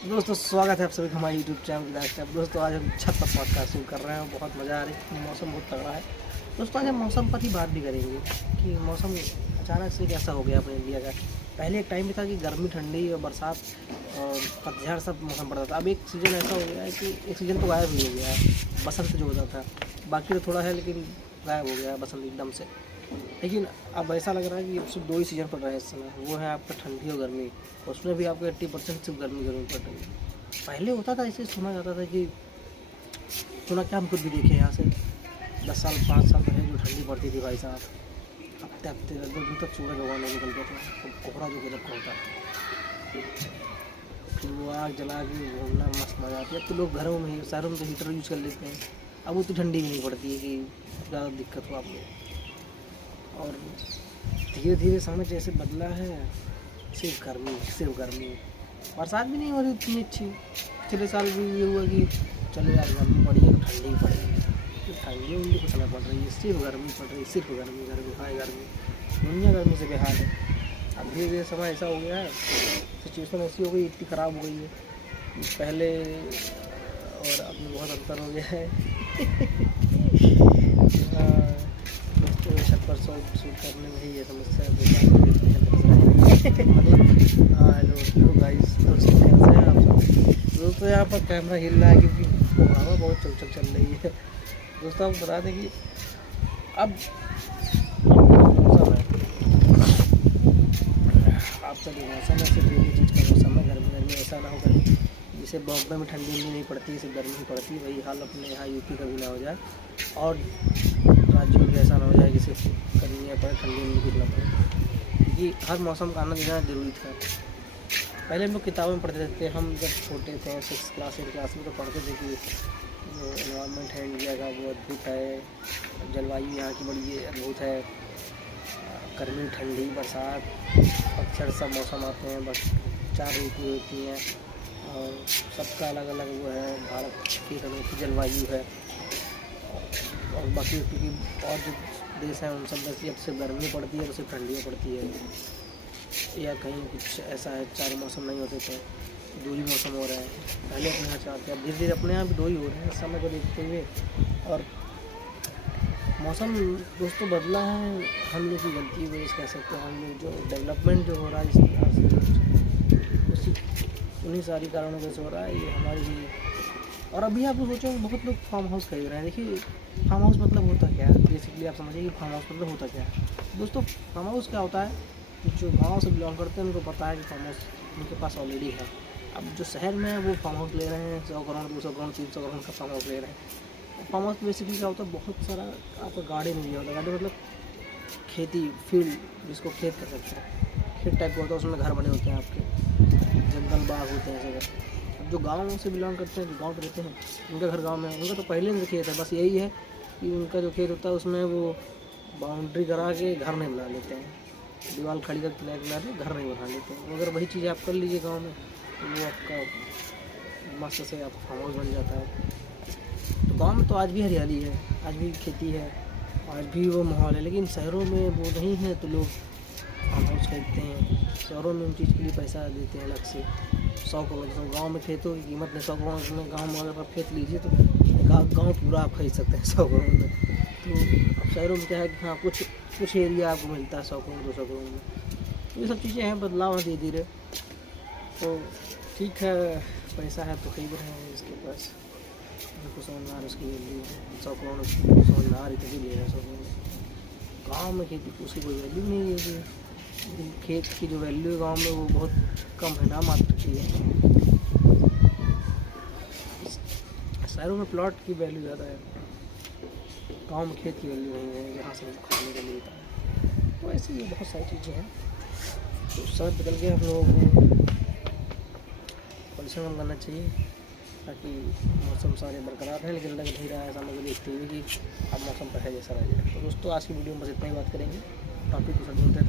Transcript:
दोस्तों स्वागत है आप सभी का हमारे यूट्यूब चैनल पे। दोस्तों आज हम छत पर पॉडकास्ट शुरू कर रहे हैं, बहुत मज़ा आ रही है, मौसम बहुत तगड़ा है। दोस्तों आज हम मौसम पर ही बात भी करेंगे कि मौसम अचानक से कैसा हो गया अपने इंडिया का। पहले एक टाइम भी था कि गर्मी ठंडी और बरसात और पतझड़ सब मौसम पड़ता था। अब एक सीज़न ऐसा हो गया है कि एक सीज़न तो गायब ही हो गया है, बसंत जो होता था। बाकी तो थोड़ा है लेकिन गायब हो गया है बसंत एकदम से। लेकिन अब ऐसा लग रहा है कि अब सिर्फ 2 ही सीज़न पड़ रहे हैं इस समय, वो है आपका ठंडी और गर्मी। उसमें भी आपको 80% सिर्फ गर्मी पड़ रही है। पहले होता था ऐसे सुना जाता था कि सुना क्या, हम खुद भी देखे यहाँ से 10 साल 5 साल पहले जो ठंडी पड़ती थी भाई साहब, हफ्ते हफ्ते 2 दिन तक सूरज भगवान नहीं निकलते थे, तो कोहरा जो गजब का होता था। फिर वो आग जला के घूमना मस्त मजा आती है। अब तो लोग घरों में शहरों में तो हीटर यूज़ कर लेते हैं, अब वो तो ठंडी भी नहीं पड़ती है कि ज़्यादा दिक्कत हो आपको। और धीरे धीरे समय जैसे बदला है, सिर्फ गर्मी। बरसात भी नहीं हो रही इतनी अच्छी। पिछले साल भी ये हुआ कि चले यार गर्मी पड़ी है तो ठंडी पड़ेगी, तो ठंडी उंडी कुछ नहीं पड़ रही है, सिर्फ गर्मी पड़ रही है, सिर्फ गर्मी हाय गर्मी। दुनिया गर्मी से बेहाल है। अब धीरे धीरे समय ऐसा हो गया है, सिचुएशन ऐसी हो गई, इतनी ख़राब हो गई है पहले और अब में बहुत अंतर हो गया है। छत पर शूट करने में ही ये समस्या मतलब। हाँ हेलो गाइस, दोस्तों कैसे हैं आप सब। दोस्तों यहाँ पर कैमरा हिल रहा है क्योंकि हवा बहुत चल रही है। दोस्तों आपको बता दें कि अब मौसम है, आपका जो मौसम है सिर्फ एक ही चीज़ का मौसम है, गर्मी। ऐसा ना हो कभी जैसे बॉम्बे में ठंडी नहीं पड़ती, सिर्फ गर्मी ही पड़ती है, वही हाल अपने यहाँ यूपी का भी ना हो जाए और राज्यों में ऐसा ना हो जाए कि सिर्फ गर्मी पड़े ठंडी में कुछ ना पड़े, क्योंकि हर मौसम का आनंद लेना जरूरी था। पहले हम लोग किताबों में पढ़ते थे, हम जब छोटे थे 6 क्लास 8 क्लास में तो पढ़ते थे कि जो एनवायरनमेंट है इंडिया का वो अद्भुत है, जलवायु यहाँ की बड़ी अद्भुत है, गर्मी ठंडी बरसात पतझड़ सब मौसम आते हैं, बस 4 ऋतु होती हैं और सबका अलग अलग वो है। भारत की अनोखी जलवायु है और बाकी क्योंकि और जो देश हैं उन सब में सिर्फ गर्मी पड़ती है तो सिर्फ ठंडियाँ पड़ती है, या कहीं कुछ ऐसा है 4 मौसम नहीं होते थे, 2 ही मौसम हो रहे हैं। पहले अपने यहाँ 4 थे, अब धीरे धीरे अपने यहाँ भी 2 ही हो रहे हैं समय को देखते हुए। और मौसम दोस्तों बदला है, हम लोग की गलती है कह सकते हैं। हम लोग जो डेवलपमेंट जो हो रहा है इस प्रकार से उसी उन्हीं सारी कारणों से हो रहा है, ये हमारी ही। और अभी आप सोचो बहुत लोग फार्म हाउस खरीद रहे हैं। देखिए फार्म हाउस मतलब होता क्या है, बेसिकली आप समझिए कि फार्म हाउस मतलब होता क्या है। दोस्तों फार्म हाउस क्या होता है, जो गांव से बिलोंग करते हैं उनको पता है कि फार्म हाउस उनके पास ऑलरेडी है। अब जो शहर में है वो फार्म हाउस ले रहे हैं 100 करोड़ 200 करोड़ 300 करोड़ का फार्म हाउस ले रहे हैं। फार्म हाउस बेसिकली क्या होता है, बहुत सारा आपका गार्डन एरिया होता है। गार्डन मतलब खेती फील्ड, जिसको खेत कह सकते हैं, खेत टाइप का होता है, उसमें घर बने होते हैं आपके, जंगल बाग होते हैं ऐसे घर। जो गाँव से बिलोंग करते हैं, जो गाँव पे रहते हैं, उनका घर गाँव में है, उनका तो पहले से खेत है। बस यही है कि उनका जो खेत होता है उसमें वो बाउंड्री करा के घर नहीं बना लेते हैं, दीवार खड़ी कर किनारे घर नहीं बना लेते हैं। अगर वही चीज़ आप कर लीजिए गाँव में तो वो आपका मस्त से आपका फार्म हाउस बन जाता है। तो गाँव में तो आज भी हरियाली है, आज भी खेती है, आज भी वो माहौल है, लेकिन शहरों में वो नहीं है तो लोग फार्म हाउस खरीदते हैं। शहरों में उन चीज़ के लिए पैसा देते हैं अलग से 100 करोड़। तो गाँव में खेतों की कीमत नहीं 100 करोड़ में, गाँव में अगर आप खेत लीजिए तो गाँव पूरा आप खरीद सकते हैं 100 करोड़ में। तो अब शहरों में क्या है कि हाँ कुछ एरिया आपको मिलता है 100 करोड़ 200 करोड़ में। तो ये सब चीज़ें हैं, बदलाव है धीरे धीरे। तो ठीक है, पैसा है तो खरीद रहे हैं, इसके पास उनको समझ में आ रहा है उसकी वैल्यू 100 करोड़ समझ में आ रही तभी ले रहे हैं 100 करोड़। गाँव में खेती की उसकी कोई वैल्यू नहीं है, खेत की जो वैल्यू है गाँव में वो बहुत कम है, ना मात्र की है। शहरों में प्लॉट की वैल्यू ज़्यादा है, गांव में खेत की वैल्यू नहीं है, यहाँ से खाने को मिलता है। तो ऐसी ये बहुत सारी चीज़ें हैं। तो समय बदल के हम लोगों को पॉल्यूशन कम करना चाहिए ताकि मौसम सारे बरकरार हैं, लेकिन लग नहीं रहा है समय को देखते हुए कि अब मौसम पर है जैसा रह जाए। तो दोस्तों आज की वीडियो में बस इतना ही बात करेंगे, टॉपिक को समझते हैं।